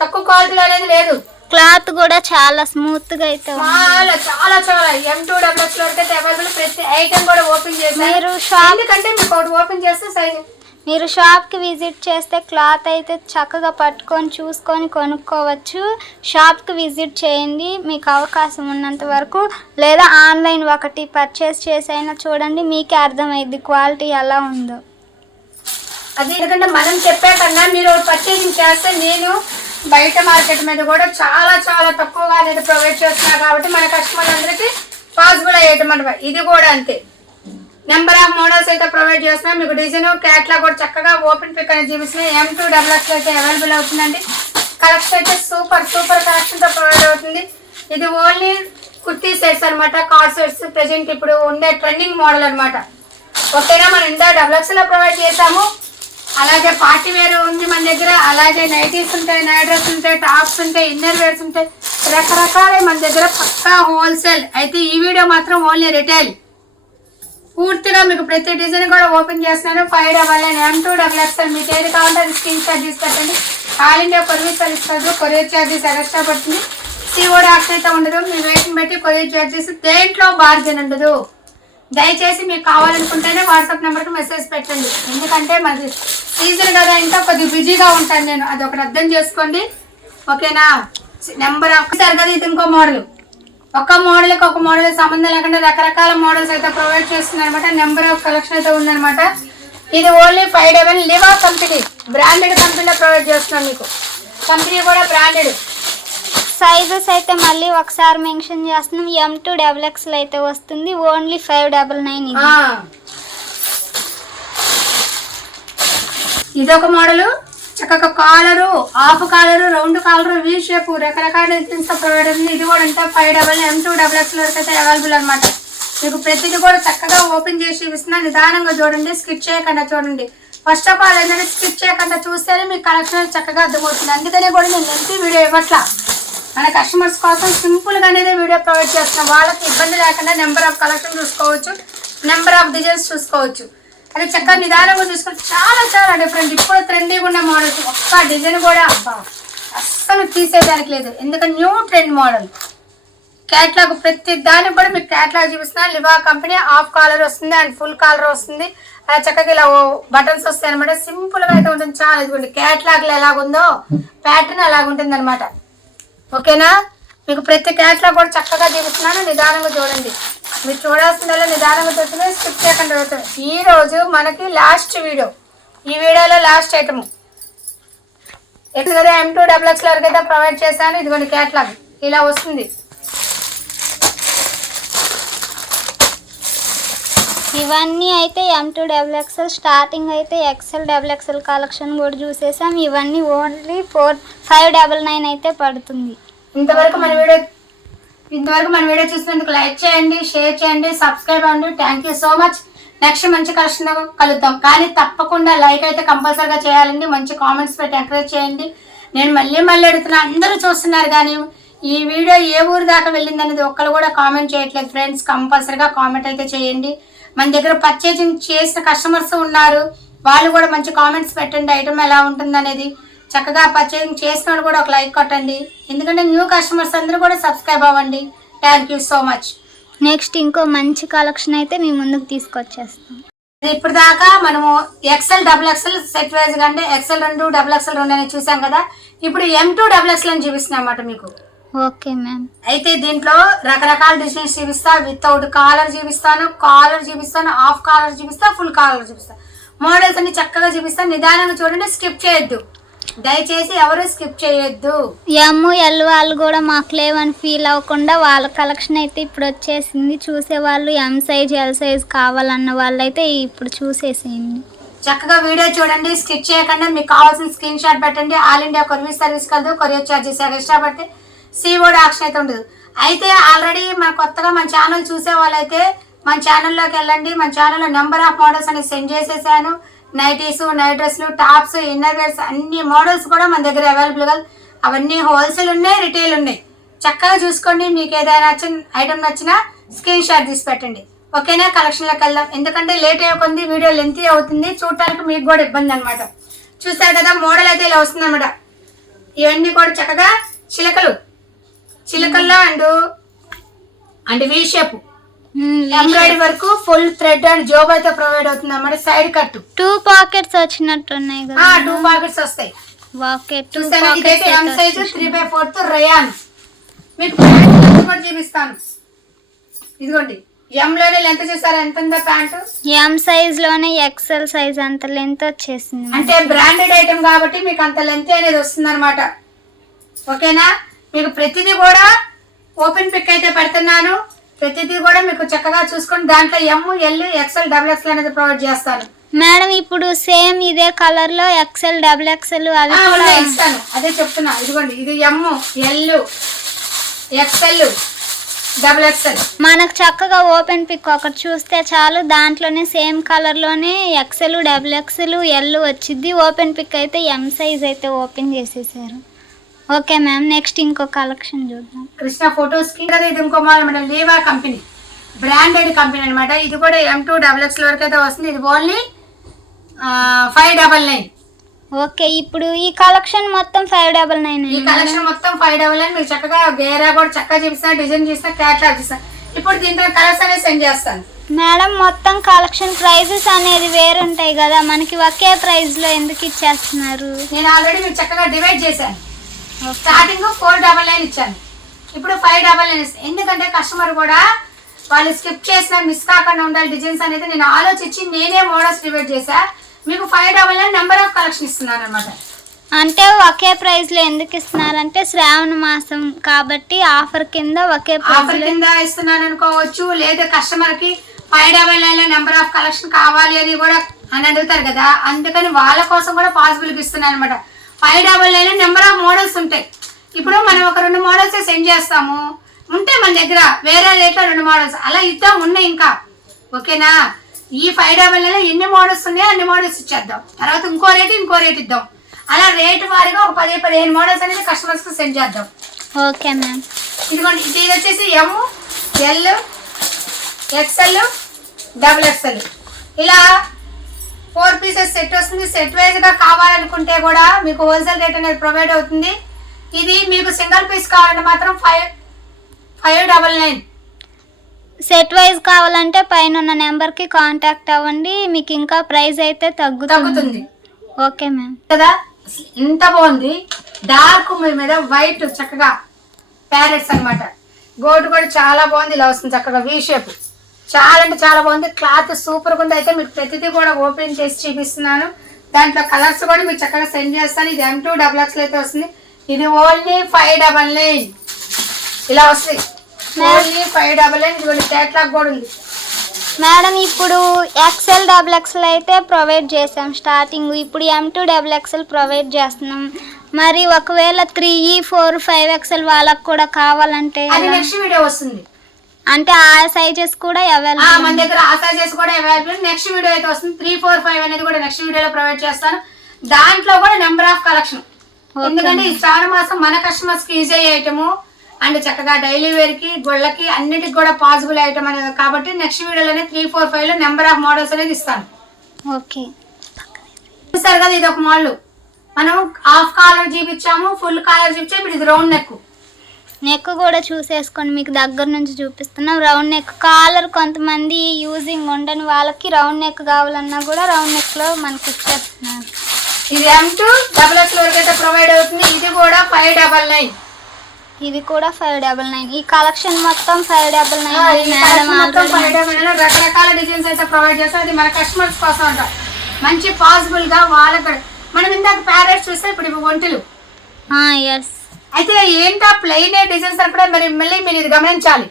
తక్కువ క్వాలిటీ అనేది లేదు. క్లాత్ కూడా చాలా స్మూత్ గా అయితే చాలా చాలా చాలా M2XX అయితే అవైలబుల్. ప్రతి ఐటమ్ కూడా ఓపెన్ చేసి ఎందుకంటే మీకు ఒకటి ఓపెన్ చేస్తే సైజ్. మీరు షాప్కి విజిట్ చేస్తే క్లాత్ అయితే చక్కగా పట్టుకొని చూసుకొని కొనుక్కోవచ్చు. షాప్కి విజిట్ చేయండి మీకు అవకాశం ఉన్నంత వరకు, లేదా ఆన్లైన్ ఒకటి పర్చేస్ చేసైనా చూడండి, మీకే అర్థమైంది క్వాలిటీ ఎలా ఉందో. అది ఎందుకంటే మనం చెప్పే కన్నా మీరు పర్చేసింగ్ చేస్తే నేను బయట మార్కెట్ మీద కూడా చాలా చాలా తక్కువగా అనేది ప్రొవైడ్ చేస్తున్నా కాబట్టి మన కస్టమర్ అందరికీ పాసిబుల్ అయ్యేటమాట. ఇది కూడా అంతే, నెంబర్ ఆఫ్ మోడల్స్ అయితే ప్రొవైడ్ చేస్తున్నాం. మీకు డిజైన్ క్యాట్లాగ్ కూడా చక్కగా ఓపెన్ పిక్ అనేది చూపిస్తున్నాయి. M2XX అయితే అవైలబుల్ అవుతుందండి. కలెక్షన్ అయితే సూపర్ సూపర్ కలెక్షన్ తో ప్రొవైడ్ అవుతుంది. ఇది ఓన్లీ కుర్తీ సెట్స్ అనమాట, కార్డ్ సెట్స్. ప్రెజెంట్ ఇప్పుడు ఉండే ట్రెండింగ్ మోడల్ అనమాట. ఓకేనా? మనం ఇందా XX లో ప్రొవైడ్ చేసాము. అలాగే పార్టీ వేర్ ఉంది మన దగ్గర, అలాగే నైటీస్ ఉంటాయి, నైట్ డ్రెస్ ఉంటాయి, టాప్స్ ఉంటాయి, ఇన్నర్ వేర్స్ ఉంటాయి, రకరకాలే మన దగ్గర. పక్కా హోల్సేల్ అయితే. ఈ వీడియో మాత్రం ఓన్లీ రిటైల్. పూర్తిగా మీకు ప్రతి డిజైన్ కూడా ఓపెన్ చేస్తున్నాను. 599 M2XX. మీకు ఏది కావాలంటే అది స్క్రీన్ షాట్ తీసి పెట్టండి. ఆల్ ఇండియా కొరియర్ సర్వీస్ కాదు, కొరియర్ ఛార్జెస్ ఎక్స్ట్రా పడుతుంది. సిఓడి ఆప్షన్ అయితే ఉండదు. మీ వెయిట్ని బట్టి కొరియర్ ఛార్జెస్. దేంట్లో బార్గెన్ ఉండదు. దయచేసి మీకు కావాలనుకుంటేనే వాట్సాప్ నెంబర్కి మెసేజ్ పెట్టండి. ఎందుకంటే మరి సీజన్ కదా, ఇంకా కొద్దిగా బిజీగా ఉంటాను నేను, అది ఒకటి అర్థం చేసుకోండి. ఓకేనా? నెంబర్ సార్ కదా, ఇది ఇంకో మోడల్. ఒక మోడల్కి ఒక మోడల్ సంబంధం లేకుండా రకరకాల మోడల్స్ అయితే ప్రొవైడ్ చేస్తుంది అనమాట. నెంబర్ ఆఫ్ కలెక్షన్ అయితే ఉందనమాట. ఇది ఓన్లీ 599. లివా కంపెనీ, బ్రాండెడ్ కంపెనీలో ప్రొవైడ్ చేస్తున్నాం. మీకు కంపెనీ కూడా బ్రాండెడ్. సైజెస్ అయితే మళ్ళీ ఒకసారి మెన్షన్ చేస్తున్నాం. M2XX అయితే వస్తుంది ఓన్లీ 599. ఇదొక మోడల్, చక్కగా collar, half collar, round collar, V shape, రకరకాల డిజైన్స్ ప్రొవైడ్ అవుతుంది. ఇది కూడా అంటే 599 M2XX అయితే అవైలబుల్ అనమాట. మీకు ప్రతిదీ కూడా చక్కగా ఓపెన్ చేసి చూపిస్తున్నా. నిదానంగా చూడండి, స్కిప్ చేయకుండా చూడండి. ఫస్ట్ ఆఫ్ ఆల్ ఏంటంటే స్కిప్ చేయకుండా చూస్తేనే మీకు కలెక్షన్ చక్కగా అర్థమవుతుంది. అందుకనే కూడా నేను లెంతీ వీడియో ఇవ్వట్లా. మన కస్టమర్స్ కోసం సింపుల్గా అనేది వీడియో ప్రొవైడ్ చేస్తున్నాం. వాళ్ళకి ఇబ్బంది లేకుండా నెంబర్ ఆఫ్ కలెక్షన్ చూసుకోవచ్చు, నెంబర్ ఆఫ్ డిజైన్స్ చూసుకోవచ్చు. అది చక్కగా నిదానంగా చూసుకొని చాలా చాలా డిఫరెంట్. ఇప్పుడు ట్రెండీగా ఉన్న మోడల్స్. ఒక్క డిజైన్ కూడా అబ్బా అస్సలు తీసేయడానికి లేదు, ఎందుకంటే న్యూ ట్రెండ్ మోడల్. క్యాట్లాగ్ ప్రతి దానికి కూడా మీకు క్యాట్లాగ్ చూపిస్తున్నా. లివా కంపెనీ. హాఫ్ కాలర్ వస్తుంది అండ్ ఫుల్ కాలర్ వస్తుంది. అలా చక్కగా ఇలా బటన్స్ వస్తాయి అనమాట. సింపుల్గా అయితే ఉంటుంది. చాలా ఇదిగోండి, క్యాట్లాగ్లో ఎలాగుందో ప్యాటర్న్ అలాగుంటుంది అనమాట. ఓకేనా? మీకు ప్రతి క్యాట్లాగ్ కూడా చక్కగా చూపిస్తున్నాను. నిదానంగా చూడండి. మీరు చూడాల్సిందల్లా నిదానంగా చూస్తే స్కిప్ చేయకుండా చూస్తారు. ఈరోజు మనకి లాస్ట్ వీడియో, ఈ వీడియోలో లాస్ట్ ఐటమ్ ఎట్లా కదా M2XX వరకు అయితే ప్రొవైడ్ చేశాను. ఇదిగోండి క్యాట్లాగ్ ఇలా వస్తుంది. ఇవన్నీ అయితే M2XX. స్టార్టింగ్ అయితే XL కలెక్షన్ కూడా చూసేసాం. ఇవన్నీ ఓన్లీ 599 అయితే పడుతుంది. ఇంతవరకు మన వీడియో చూసినందుకు లైక్ చేయండి, షేర్ చేయండి, సబ్స్క్రైబ్ అవ్వండి. Thank you so much. Next మంచి కలెక్షన్ కలుద్దాం. కానీ తప్పకుండా లైక్ అయితే కంపల్సరీగా చేయాలండి. మంచి కామెంట్స్ పెట్టి ఎంకరేజ్ చేయండి. నేను మళ్ళీ అడుగుతున్నా, అందరూ చూస్తున్నారు కానీ ఈ వీడియో ఏ ఊరు దాకా వెళ్ళింది అనేది ఒక్కరు కూడా కామెంట్ చేయట్లేదు. ఫ్రెండ్స్ కంపల్సరీగా కామెంట్ అయితే చేయండి. మన దగ్గర పర్చేజింగ్ చేసిన కస్టమర్స్ ఉన్నారు, వాళ్ళు కూడా మంచి కామెంట్స్ పెట్టండి. ఐటమ్ ఎలా ఉంటుంది అనేది చక్కగా పర్చేజింగ్ చేసిన వాళ్ళు కూడా ఒక లైక్ కొట్టండి. ఎందుకంటే న్యూ కస్టమర్స్ అందరూ కూడా సబ్స్క్రైబ్ అవ్వండి. Thank you so much. Next ఇంకో మంచి కలెక్షన్ అయితే మీ ముందుకు తీసుకొచ్చేస్తాం. ఇప్పుడు దాకా మనము XL double XL set wise గా అంటే ఎక్సెల్ 2 డబుల్ ఎక్సెల్ 2 అని చూసాం కదా. ఇప్పుడు M2 డబుల్ ఎక్సెల్ అని చూపిస్తున్నా అన్నమాట మీకు. Okay ma'am. అయితే దీంట్లో రకరకాల డిజైన్స్ చూపిస్తా, వితౌట్ కాలర్ చూపిస్తాను, కాలర్ చూపిస్తాను, హాఫ్ కాలర్ చూపిస్తా, ఫుల్ కాలర్ చూపిస్తా. మోడల్స్ అన్ని చక్కగా చూపిస్తాను. నిదానంగా చూడండి, స్కిప్ చేయొద్దు, దయచేసి ఎవరు స్కిప్ చేయొద్దు. ఎల్ వాళ్ళు కూడా మాకు లేవని ఫీల్ అవ్వకుండా వాళ్ళ కలెక్షన్ అయితే ఇప్పుడు వచ్చేసింది. చూసేవాళ్ళు ఎం సైజ్ ఎల్ సైజ్ కావాలన్న వాళ్ళు అయితే ఇప్పుడు చూసేసేయండి. చక్కగా వీడియో చూడండి, స్కిప్ చేయకుండా. మీకు కావాల్సిన స్క్రీన్ షాట్ పెట్టండి. ఆల్ ఇండియా కొరియర్ సర్వీస్ కలదు, కొరియర్ ఛార్జెస్ ఎక్స్ట్రా పడితే సీఓడి ఆప్షన్ అయితే ఉండదు. అయితే ఆల్రెడీ మన కొత్తగా మన ఛానల్ చూసే వాళ్ళైతే మన ఛానల్లోకి వెళ్ళండి. మన ఛానల్లో నెంబర్ ఆఫ్ మోడల్స్ అనేది సెండ్ చేసేసాను. నైటీస్, నైట్ డ్రెస్లు, టాప్స్, ఇన్నర్ వేర్స్ అన్ని మోడల్స్ కూడా మన దగ్గర అవైలబుల్గా. అవన్నీ హోల్సేల్ ఉన్నాయి, రిటైల్ ఉన్నాయి. చక్కగా చూసుకోండి. మీకు ఏదైనా ఐటమ్ నచ్చినా స్క్రీన్ షాట్ తీసి పెట్టండి. ఓకేనా? కలెక్షన్లోకి వెళ్దాం. ఎందుకంటే లేట్ అయ్యే వీడియో లెంతీ అవుతుంది, చూడటానికి మీకు కూడా ఇబ్బంది అనమాట. చూస్తారు కదా మోడల్ అయితే ఇలా వస్తుంది అనమాట. ఇవన్నీ కూడా చక్కగా చిలకల్లో and V shape embroidery work, full thread and జోబ్ అయితే ప్రొవైడ్ అవుతుంది అన్నమాట. సైడ్ కట్ 2 పాకెట్స్ వచ్చినట్టున్నాయి కదా. 2 పాకెట్స్ వస్తాయి. పాకెట్ ఇదైతే ఎం సైజ్ 3/4 రయాన్. మీకు ప్యాంట్ కూడా చూపిస్తాను. ఇదిగోండి, ఎం లోనే లెంత్ చూసారా ఎంత ఉందో ప్యాంట్. ఎం సైజ్ లోనే ఎక్సెల్ సైజ్ అంత లెంత్ వచ్చేసింది. అంటే బ్రాండెడ్ ఐటమ్ కాబట్టి మీకు అంత లెంత్ అనేది వస్తుంది అనమాట. ఓకేనా? మీకు ప్రతిదీ కూడా ఓపెన్ పిక్ అయితే పెడుతున్నాను. ప్రతిదీ కూడా మీకు చక్కగా చూసుకొని దాంట్లో ఎం, ఎల్, ఎక్సెల్, డబుల్ ఎక్సెల్ అనేది ప్రొవైడ్ చేస్తాను. మేడం ఇప్పుడు సేమ్ ఇదే కలర్ లో ఎక్సెల్, డబుల్ ఎక్సెల్ అవి కూడా ఇస్తాను. అదే చెప్తున్నా. ఇదిగోండి, ఇది ఎం, ఎల్, ఎక్సెల్, డబుల్ ఎక్సెల్. మనకు చక్కగా ఓపెన్ పిక్ ఒకటి చూస్తే చాలు, దాంట్లోనే సేమ్ కలర్ లోనే ఎక్సెల్, డబుల్ ఎక్సెల్, ఎల్ వచ్చింది. ఓపెన్ పిక్ అయితే ఎం సైజ్ అయితే ఓపెన్ చేసేసారు. ఓకే మ్యామ్, నెక్స్ట్ ఇంకో కలెక్షన్ చూద్దాం. కృష్ణ ఫోటోస్ కి ఇది ఇంకో model madam. లీవా company, branded company అనమాట. ఇది కూడా M2 డబుల్ ఎక్స్ఎల్ వరకు అయితే వస్తుంది. ఇది ఓన్లీ 599. ఓకే, ఇప్పుడు ఈ కలెక్షన్ మొత్తం 599. ఈ కలెక్షన్ మొత్తం 599. మీరు చక్కగా గేరా కూడా చక్కగా చూపిస్తాను, డిజైన్ చూపిస్తాను, క్యాట్లాగ్ చూపిస్తాను. ఇప్పుడు దీంట్లో కలర్స్ అనేది సెండ్ చేస్తాను. మేడం మొత్తం కలెక్షన్ ప్రైజెస్ అనేది వేరుంటాయి కదా, మనకి ఒకే ప్రైస్ లో ఎందుకు ఇచ్చేస్తున్నారు? నేను ఆల్రెడీ మీరు చక్కగా డివైడ్ చేశాను. స్టార్టింగ్ 499 ఇచ్చాను, ఇప్పుడు 599. ఎందుకంటే కస్టమర్ కూడా వాళ్ళు స్కిప్ చేసిన మిస్ కాకుండా ఉండాలి డిజైన్స్ అనేది నేను ఆలోచించి నేనే మోడల్స్ డివైడ్ చేశా. మీకు 599 నెంబర్ ఆఫ్ కలెక్షన్ ఇస్తున్నాను అనమాట. అంటే ఒకే ప్రైస్ లో ఎందుకు ఇస్తున్నారంటే శ్రావణ మాసం కాబట్టి ఆఫర్ కింద ఒకే ఆఫర్ కింద ఇస్తున్నాను అనుకోవచ్చు. లేదా కస్టమర్ కి 599 నెంబర్ ఆఫ్ కలెక్షన్ కావాలి అని కూడా అని అడుగుతారు కదా, అందుకని వాళ్ళ కోసం కూడా పాసిబుల్ ఇస్తున్నాను అనమాట. 599 నెంబర్ ఆఫ్ మోడల్స్ ఉంటాయి. ఇప్పుడు మనం ఒక 2 మోడల్స్ సెండ్ చేస్తాము, ఉంటే మన దగ్గర వేరే రేట్లో 2 మోడల్స్ అలా ఇద్దాం ఉన్నాయి ఇంకా. ఓకేనా? ఈ 599 ఎన్ని మోడల్స్ ఉన్నాయో అన్ని మోడల్స్ ఇచ్చేద్దాం. తర్వాత ఇంకో రేట్ ఇద్దాం. అలా రేటు వారిగా ఒక 10-15 మోడల్స్ అనేది కస్టమర్స్ కి సెండ్ చేద్దాం. Okay ma'am. ఇదిగోండి, ఇది వచ్చేసి ఎం, ఎల్, ఎక్స్ఎల్, డబుల్ ఎక్స్ఎల్ ఇలా 4 పీసెస్ సెట్ వస్తుంది. సెట్ వైజ్ గా కావాలనుకుంటే కూడా మీకు హోల్సేల్ రేట్ అనేది ప్రొవైడ్ అవుతుంది. ఇది మీకు సింగిల్ పీస్ కావాలంటే మాత్రం 599. సెట్ వైజ్ కావాలంటే పైన ఉన్న నెంబర్ కి కాంటాక్ట్ అవ్వండి, మీకు ఇంకా ప్రైస్ అయితే తగ్గుతుంది. Okay ma'am. కదా ఇంత బాగుంది, డార్క్ మీద వైట్ చక్కగా ప్యారెట్స్ అన్నమాట. గోల్డ్ కూడా చాలా బాగుంది, ఇలా వస్తుంది చక్కగా వీ షేప్. చాలా అంటే చాలా బాగుంది, క్లాత్ సూపర్ గా ఉంది. అయితే మీకు ప్రతిదీ కూడా ఓపెన్ చేసి చూపిస్తున్నాను. దాంట్లో కలర్స్ కూడా మీకు చక్కగా సెండ్ చేస్తాను. ఇది M2 డబుల్ ఎక్స్ఎల్ అయితే వస్తుంది. ఇది ఓన్లీ 599 ఇలా వస్తుంది. ఓన్లీ 599. ఇది క్యాట్లాగ్ కూడా ఉంది మేడం. ఇప్పుడు ఎక్సెల్, డబుల్ ఎక్స్ఎల్ అయితే ప్రొవైడ్ చేసాం స్టార్టింగ్, ఇప్పుడు M2 డబుల్ ఎక్స్ఎల్ ప్రొవైడ్ చేస్తున్నాం. మరి ఒకవేళ 3E 4 5 ఎక్స్ఎల్ వాళ్ళకి కూడా కావాలంటే నెక్స్ట్ వీడియో వస్తుంది. అంటే ఆ సైజెస్ కూడా అవైలబుల్ మన దగ్గర, ఆ సైజెస్ కూడా అవైలబుల్. నెక్స్ట్ వీడియో అయితే వస్తుంది. 3 4 5 అనేది కూడా నెక్స్ట్ వీడియోలో ప్రొవైడ్ చేస్తాను. దాంట్లో కూడా నెంబర్ ఆఫ్ కలెక్షన్. ఎందుకంటే ఈ శ్రావణ మాసం మన కస్టమర్స్ కి ఈజీ ఐటమ్ అండ్ చక్కగా డైలీ వేర్ కి, గుళ్ళకి అన్నిటికి కూడా పాసిబుల్ ఐటమ్ అనేది కాబట్టి నెక్స్ట్ వీడియోలోనే 3 4 5 లో నెంబర్ ఆఫ్ మోడల్స్ అనేది ఇస్తాను. ఓకే, చూసారు కదా, ఇది ఒక మోడల్. మనం హాఫ్ కాలర్ చూపించాము, ఫుల్ కాలర్ చూపించాము. ఇప్పుడు ఇది రౌండ్ నెక్. నెక్ కూడా చూసేసుకొని మీకు దగ్గర నుంచి చూపిస్తున్నాం. రౌండ్ నెక్ కాలర్ కొంతమంది యూజింగ్ ఉండని వాళ్ళకి రౌండ్ నెక్ కావాలన్నా కూడా రౌండ్ నెక్లో మనకి ఇచ్చేస్తున్నారు. ఇది M2 డబుల్ వరకు అయితే ప్రొవైడ్ అవుతుంది. ఇది కూడా 599. ఇది కూడా 599. ఈ కలెక్షన్ మొత్తం 599. రకరకాల డిజైన్స్ అయితే ప్రొవైడ్ చేస్తాం. అది మన కస్టమర్స్ కోసం అంట మంచి పాసిబుల్ గా వాళ్ళకి. మనం ఇందాక ప్యారెట్స్ చూస్తే ఇప్పుడు ఇవి ఒంటెలు. ఎస్. అయితే ఏంటో ప్లెయిన్ డిజైన్స్ అని కూడా మళ్ళీ మీరు ఇది గమనించాలి.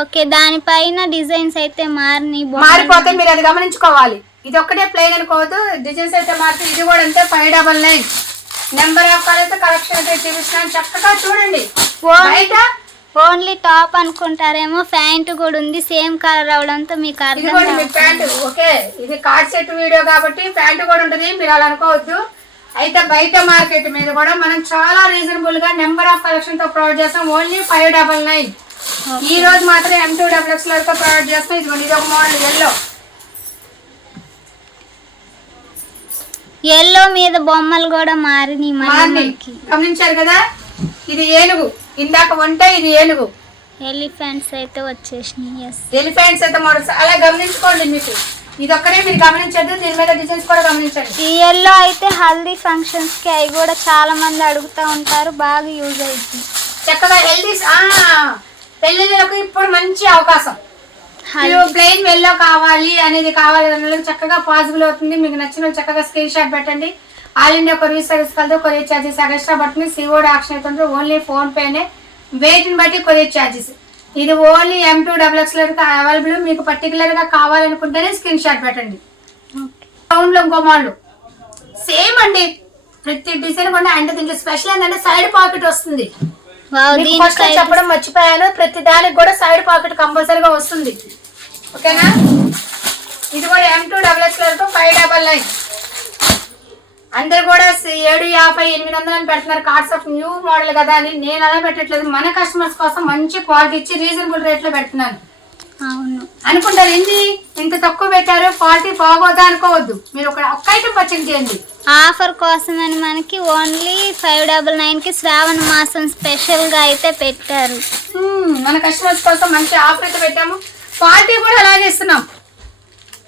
ఓకే, దానిపైన డిజైన్స్ అయితే మారిపోతే మీరు అది గమనించుకోవాలి. ఇది ఒక్కటే ప్లెయిన్ అనుకోవద్దు, డిజైన్స్ అయితే మారుతుంది. ఇది కూడా అంతే 599. నెంబర్ ఆఫ్ కలర్స్ కలెక్షన్ అయితే చూపిస్తున్నాను, చక్కగా చూడండి. బయట ఓన్లీ టాప్ అనుకుంటారేమో, ప్యాంట్ కూడా ఉంది సేమ్ కలర్ అవడంతో మీకు ఇది కూడా మీ ప్యాంట్. ఓకే, ఇది కార్డ్ సెట్ వీడియో కాబట్టి ప్యాంట్ కూడా ఉంటుంది, మీరు అలా అనుకోవద్దు. అయితే బయట మార్కెట్ మీద కూడా మనం చాలా రీజనబుల్ గా నెంబర్ ఆఫ్ కలెక్షన్ తో ప్రొవైడ్ చేస్తాం. ఓన్లీ 599. ఈ రోజు మాత్రం M2 డబుల్ వరకు ప్రొవైడ్ చేస్తాం. ఇది ఒక మోడల్ ఎల్లో మీద బొమ్మలు కూడా మారినాయి. గమనించారు కదా, ఇది ఏనుగు, ఇందాక వంట ఇది ఏనుగు. ఎలిఫెంట్స్ అయితే వచ్చేసినాయి. ఎలిఫెంట్స్ అయితే మోడల్స్ అలా గమనించుకోండి. మీకు ఇది ఒక్కడే మీరు గమనించద్దు, దీని మీద డిజైన్స్ కూడా గమనించండి. ఈ ఎల్లో అయితే హల్దీ ఫంక్షన్స్ కి అవి కూడా చాలా మంది అడుగుతూ ఉంటారు, బాగా యూజ్ అవుతుంది. చక్కగా హెల్దీ పెళ్ళిళ్ళకు ఇప్పుడు మంచి అవకాశం. ప్లెయిన్ ఎల్లో కావాలి అనేది కావాలి చక్కగా పాసిబుల్ అవుతుంది. మీకు నచ్చిన చక్కగా స్క్రీన్ షాట్ పెట్టండి. ఆల్ ఇండియా కొరియర్ సర్వీస్ కలదు, కొరియర్ ఛార్జెస్ ఎక్స్ట్రా పడుతుంది. సిఓడి ఆప్షన్ అయితే ఓన్లీ ఫోన్ పేనే, వెయిట్ ని బట్టి కొరియర్ ఛార్జెస్. ఇది ఓన్లీ M2 డబుల్ వరకు అవైలబుల్. మీకు పర్టికులర్ గా కావాలనుకుంటేనే స్క్రీన్ షాట్ పెట్టండి. రౌండ్ లో ఇంకో మోడల్ సేమ్ అండి, ప్రతి డిజైన్ కూడా. అంటే దీంట్లో స్పెషల్ ఏంటంటే సైడ్ పాకెట్ వస్తుంది. చెప్పడం మర్చిపోయాను, ప్రతి దానికి కూడా సైడ్ పాకెట్ కంపల్సరీగా వస్తుంది. ఓకేనా, ఇది కూడా M2 డబుల్ వరకు 599. అందరు కూడా 750, 800 అని పెడుతున్నారు. కార్డ్స్ ఆఫ్ న్యూ మోడల్ కదా అని నేను అలా పెట్టట్లేదు. మన కస్టమర్స్ కోసం మంచి క్వాలిటీ ఇచ్చి రీజనబుల్ రేట్ లో పెడుతున్నాను. అవును అనుకుంటారు, ఏంటి ఇంత తక్కువ పెట్టారు, క్వాలిటీ బాగోదా అనుకోవద్దు. మీరు ఒక్క ఐటమ్ పర్చేజ్ చేయండి. ఆఫర్ కోసం అని మనకి ఓన్లీ 599కి శ్రావణ మాసం స్పెషల్ గా అయితే పెట్టారు. మన కస్టమర్స్ కోసం మంచి ఆఫర్ అయితే పెట్టాము. క్వాలిటీ కూడా అలాగే ఇస్తున్నాం,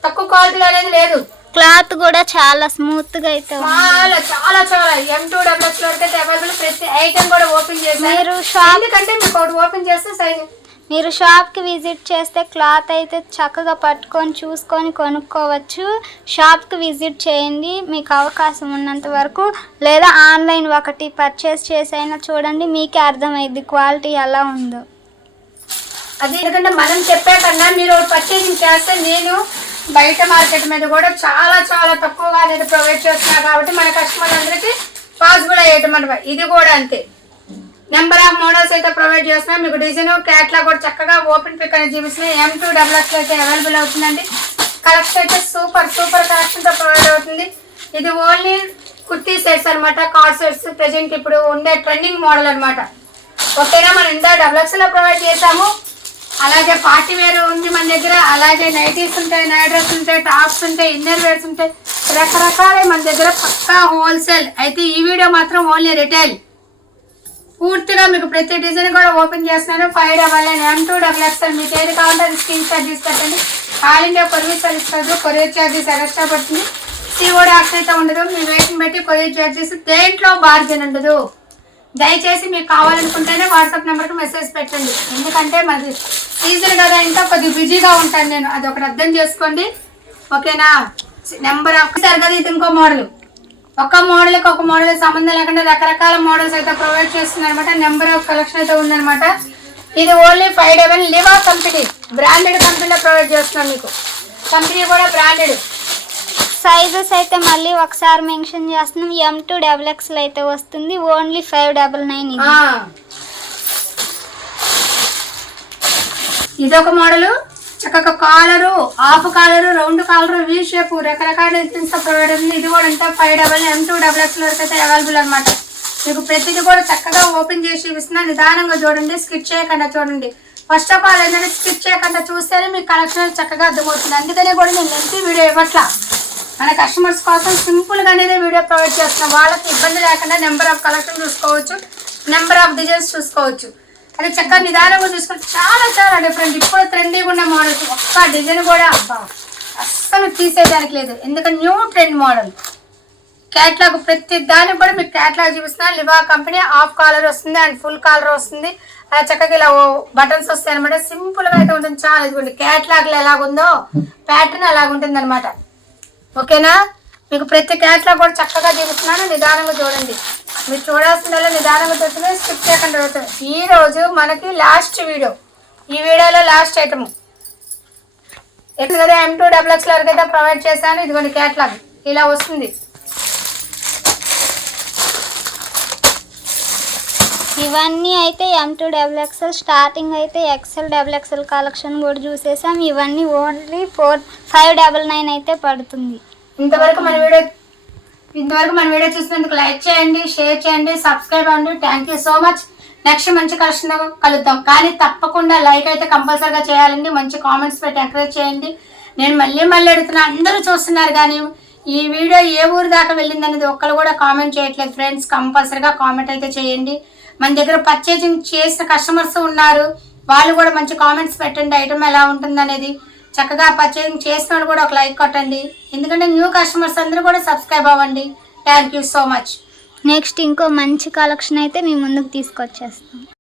తక్కువ క్వాలిటీ అనేది లేదు. క్లాత్ కూడా చాలా స్మూత్ గా అయితే చాలా చాలా చాలా M2 డబుల్ వరకు అయితే అవైలబుల్. ప్రతి ఐటమ్ కూడా ఓపెన్ చేసి మీరు షాప్ కంటే మీకు ఒకటి ఓపెన్ చేస్తే సైజు మీరు షాప్కి విజిట్ చేస్తే క్లాత్ అయితే చక్కగా పట్టుకొని చూసుకొని కొనుక్కోవచ్చు. షాప్కి విజిట్ చేయండి మీకు అవకాశం ఉన్నంత వరకు, లేదా ఆన్లైన్ ఒకటి పర్చేస్ చేసైనా చూడండి, మీకే అర్థమైంది క్వాలిటీ ఎలా ఉందో. అది ఎందుకంటే మనం చెప్పే కన్నా మీరు పర్చేసింగ్ చేస్తే నేను బయట మార్కెట్ మీద కూడా చాలా చాలా తక్కువగా అనేది ప్రొవైడ్ చేస్తున్నా కాబట్టి మన కస్టమర్ అందరికీ పాసిబుల్ అయ్యేటమాట. ఇది కూడా అంతే, నెంబర్ ఆఫ్ మోడల్స్ అయితే ప్రొవైడ్ చేస్తున్నాం. మీకు డిజైన్ క్యాట్లాగ్ కూడా చక్కగా ఓపెన్ పిక్ అనేది చూపిస్తున్నాయి. M2 డబుల్ అయితే అవైలబుల్ అవుతుందండి. కలెక్షన్ అయితే సూపర్ సూపర్ కలెక్షన్ తో ప్రొవైడ్ అవుతుంది. ఇది ఓన్లీ కుర్తీ సెట్స్ అనమాట, కార్డ్ సెట్స్. ప్రెజెంట్ ఇప్పుడు ఉండే ట్రెండింగ్ మోడల్ అనమాట. ఓకేనా, మనం ఇందా డబుల్ లో ప్రొవైడ్ చేసాము. అలాగే పార్టీ వేర్ ఉంది మన దగ్గర, అలాగే నైటీస్ ఉంటాయి, నైట్ డ్రెస్ ఉంటాయి, టాప్స్ ఉంటాయి, ఇన్నర్ వేర్స్ ఉంటాయి, రకరకాల మన దగ్గర పక్కా హోల్సేల్. అయితే ఈ వీడియో మాత్రం ఓన్లీ రిటైల్. పూర్తిగా మీకు ప్రతి డిజైన్ కూడా ఓపెన్ చేస్తున్నాను. 599 M2 డబుల్ XL. మీకు ఏది కావాలంటే అది స్క్రీన్ షాట్ తీసి పెట్టండి. ఆల్ ఇండియా కొరియర్ సర్వీస్ కాదు, కొరియర్ ఛార్జెస్ ఎక్స్ట్రా పడుతుంది. సిఓడి ఆప్షన్ అయితే ఉండదు. మీ వెయిట్ని బట్టి కొరియర్ ఛార్జెస్, దేంట్లో బార్గెన్ ఉండదు. దయచేసి మీకు కావాలనుకుంటేనే వాట్సాప్ నెంబర్కి మెసేజ్ పెట్టండి. ఎందుకంటే మాది సీజన్ కదా, ఇంకా కొద్దిగా బిజీగా ఉంటాను నేను, అది ఒకటి అర్థం చేసుకోండి. ఓకేనా, నెంబర్ ఆఫ్సారు కదా. ఇది ఇంకో మోడల్, ఒక మోడల్కి ఒక మోడల్ సంబంధం లేకుండా రకరకాల మోడల్స్ అయితే ప్రొవైడ్ చేస్తుంది అనమాట. నెంబర్ ఆఫ్ కలెక్షన్ అయితే ఉందనమాట. ఇది ఓన్లీ 599. లివా కంపెనీ, బ్రాండెడ్ కంపెనీలో ప్రొవైడ్ చేస్తున్నాం. మీకు కంపెనీ కూడా బ్రాండెడ్. సైజెస్ అయితే మళ్ళీ ఒకసారి మెన్షన్ చేస్తున్నాం. M2 డబుల్ XL అయితే వస్తుంది ఓన్లీ 599. ఇదొక మోడల్, చక్కగా collar, half collar, round collar, V shape, రకరకాల డిజైన్స్ ప్రొవైడ్ అవుతుంది. ఇది కూడా అంతా 599 M2 డబుల్ XL వరకు అయితే అవైలబుల్ అనమాట. మీకు ప్రతిదీ కూడా చక్కగా ఓపెన్ చేసి ఇస్తున్నా. నిదానంగా చూడండి, స్కిప్ చేయకుండా చూడండి. ఫస్ట్ ఆఫ్ ఆల్ ఏంటంటే స్కిప్ చేయకుండా చూస్తేనే మీకు కలెక్షన్ చక్కగా అర్థమవుతుంది. అందుకనే కూడా నేను లెంతీ వీడియో ఇవ్వట్లా. మన కస్టమర్స్ కోసం సింపుల్గా అనేది వీడియో ప్రొవైడ్ చేస్తున్నాం. వాళ్ళకి ఇబ్బంది లేకుండా నెంబర్ ఆఫ్ కలెక్షన్ చూసుకోవచ్చు, నెంబర్ ఆఫ్ డిజైన్స్ చూసుకోవచ్చు. అదే చక్కగా నిదానంగా చూసుకుంటే చాలా చాలా డిఫరెంట్. ఇప్పుడు ట్రెండీగా ఉన్న మోడల్స్ ఒక్క డిజైన్ కూడా అబ్బా అస్సలు తీసేయడానికి లేదు, ఎందుకంటే న్యూ ట్రెండ్ మోడల్. క్యాట్లాగ్ ప్రతి దానికి కూడా మీకు క్యాట్లాగ్ చూపిస్తున్నా. లివా కంపెనీ హాఫ్ కాలర్ వస్తుంది అండ్ ఫుల్ కాలర్ వస్తుంది. అలా చక్కగా ఇలా బటన్స్ వస్తాయి అనమాట. సింపుల్గా అయితే ఉంటుంది, చాలా ఇదిగోండి క్యాట్లాగ్లో ఎలాగుందో ప్యాటర్న్ అలాగుంటుంది అనమాట. ఓకేనా, మీకు ప్రతి క్యాట్లాగ్ కూడా చక్కగా చూపిస్తున్నాను, నిదానంగా చూడండి. మీరు చూడాల్సిందల్లా నిదానంగా చూస్తే స్కిప్ చేయకుండా అవుతుంది. ఈరోజు మనకి లాస్ట్ వీడియో, ఈ వీడియోలో లాస్ట్ ఐటమ్ ఎట్లా కదా M2XX వరకు అయితే ప్రొవైడ్ చేశాను. ఇదిగోండి క్యాట్లాగ్ ఇలా వస్తుంది. ఇవన్నీ అయితే M2XX, స్టార్టింగ్ అయితే XL కలెక్షన్ కూడా చూసేసాం. ఇవన్నీ ఓన్లీ 599 అయితే పడుతుంది. ఇంతవరకు మన వీడియో చూసినందుకు లైక్ చేయండి, షేర్ చేయండి, సబ్స్క్రైబ్ అవ్వండి. Thank you so much. Next మంచి కలెక్షన్ కలుద్దాం. కానీ తప్పకుండా లైక్ అయితే కంపల్సరీగా చేయాలండి. మంచి కామెంట్స్ పెట్టి ఎంకరేజ్ చేయండి. నేను మళ్ళీ అడుగుతున్నా, అందరూ చూస్తున్నారు కానీ ఈ వీడియో ఏ ఊరు దాకా వెళ్ళింది అనేది ఒక్కరు కూడా కామెంట్ చేయట్లేదు. ఫ్రెండ్స్ కంపల్సరీగా కామెంట్ అయితే చేయండి. మన దగ్గర పర్చేజింగ్ చేసిన కస్టమర్స్ ఉన్నారు, వాళ్ళు కూడా మంచి కామెంట్స్ పెట్టండి. ఐటమ్ ఎలా ఉంటుంది అనేది చక్కగా పర్చేజింగ్ చేసిన వాళ్ళు కూడా ఒక లైక్ కొట్టండి. ఎందుకంటే న్యూ కస్టమర్స్ అందరూ కూడా సబ్స్క్రైబ్ అవ్వండి. Thank you so much. Next ఇంకో మంచి కలెక్షన్ అయితే మీ ముందుకు తీసుకొచ్చేస్తాం.